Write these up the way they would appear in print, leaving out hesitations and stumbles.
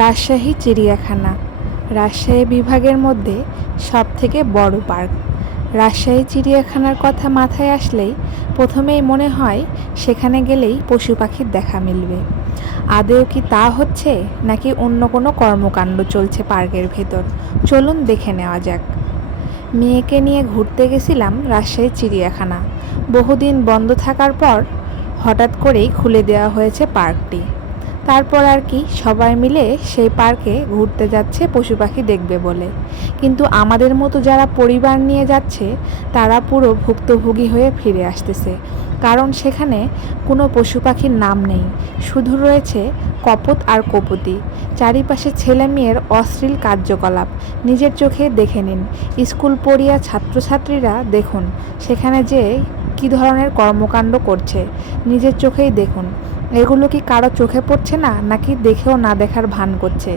রাজশাহী চিড়িয়াখানা রাজশাহী বিভাগের মধ্যে সবথেকে বড় পার্ক। রাজশাহী চিড়িয়াখানার কথা মাথায় আসলেই প্রথমেই মনে হয় সেখানে গেলেই পশু পাখির দেখা মিলবে। আদৌ কি তা হচ্ছে, নাকি অন্য কোনো কর্মকাণ্ড চলছে পার্কের ভেতর? চলুন দেখে নেওয়া যাক। মেয়েকে নিয়ে ঘুরতে গেছিলাম রাজশাহী চিড়িয়াখানা। বহুদিন বন্ধ থাকার পর হঠাৎ করেই খুলে দেওয়া হয়েছে পার্কটি। তারপর আর কি, সবাই মিলে সেই পার্কে ঘুরতে যাচ্ছে পশু পাখি দেখবে বলে। কিন্তু আমাদের মতো যারা পরিবার নিয়ে যাচ্ছে তারা পুরো ভুক্তভোগী হয়ে ফিরে আসতেছে। কারণ সেখানে কোনো পশু পাখির নাম নেই, শুধু রয়েছে কপোত আর কপোতি। চারিপাশে ছেলে মেয়ের অশ্লীল কার্যকলাপ নিজের চোখে দেখে নিন। স্কুল পড়িয়া ছাত্রছাত্রীরা দেখুন সেখানে যে কী ধরনের কর্মকাণ্ড করছে, নিজের চোখেই দেখুন। এগুলো কি কারো চোখে পড়ছে না, নাকি দেখেও না দেখার ভান করছে?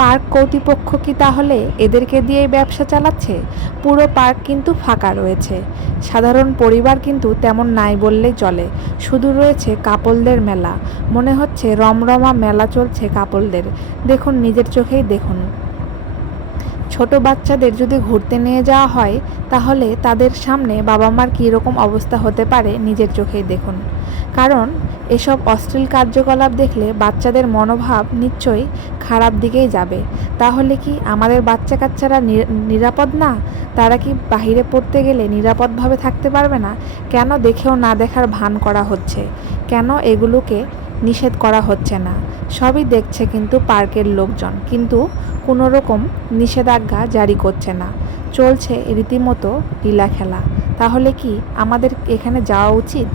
পার্ক কর্তৃপক্ষ কি তাহলে এদেরকে দিয়েই ব্যবসা চালাচ্ছে? পুরো পার্ক কিন্তু ফাঁকা রয়েছে, সাধারণ পরিবার কিন্তু তেমন নাই বললেই চলে। শুধু রয়েছে কাপলদের মেলা, মনে হচ্ছে রমরমা মেলা চলছে কাপলদের। দেখুন, নিজের চোখেই দেখুন। ছোট বাচ্চাদের যদি ঘুরতে নিয়ে যাওয়া হয় তাহলে তাদের সামনে বাবা মার কীরকম অবস্থা হতে পারে নিজের চোখেই দেখুন। কারণ এসব অশ্লীল কার্যকলাপ দেখলে বাচ্চাদের মনোভাব নিশ্চয়ই খারাপ দিকেই যাবে। তাহলে কি আমাদের বাচ্চা কাচ্চারা নিরাপদ না? তারা কি বাহিরে পড়তে গেলে নিরাপদভাবে থাকতে পারবে না? কেন দেখেও না দেখার ভান করা হচ্ছে? কেন এগুলোকে নিষেধ করা হচ্ছে না? সবই দেখছে কিন্তু পার্কের লোকজন, কিন্তু কোনো রকম নিষেধাজ্ঞা জারি করছে না। চলছে রীতিমতো লীলা খেলা। তাহলে কি আমাদের এখানে যাওয়া উচিত?